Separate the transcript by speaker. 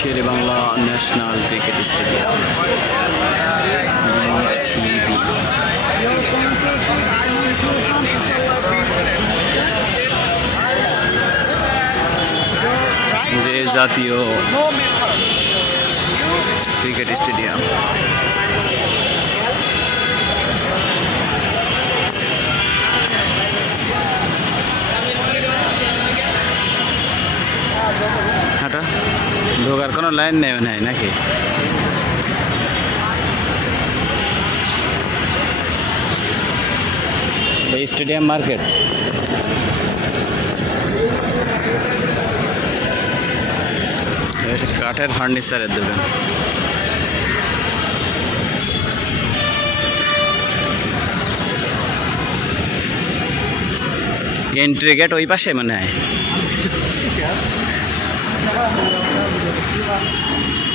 Speaker 1: Sher e Bangla national cricket stadium BCB. যে জাতীয় cricket stadium. হাঁটা। ঢোকার কোনো লাইন নেই নাই নাকি? স্টেডিয়াম মার্কেট কাঠের ফার্নিচারের দোকান। এন্ট্রি গেট ওই পাশে মনে হয়। ります。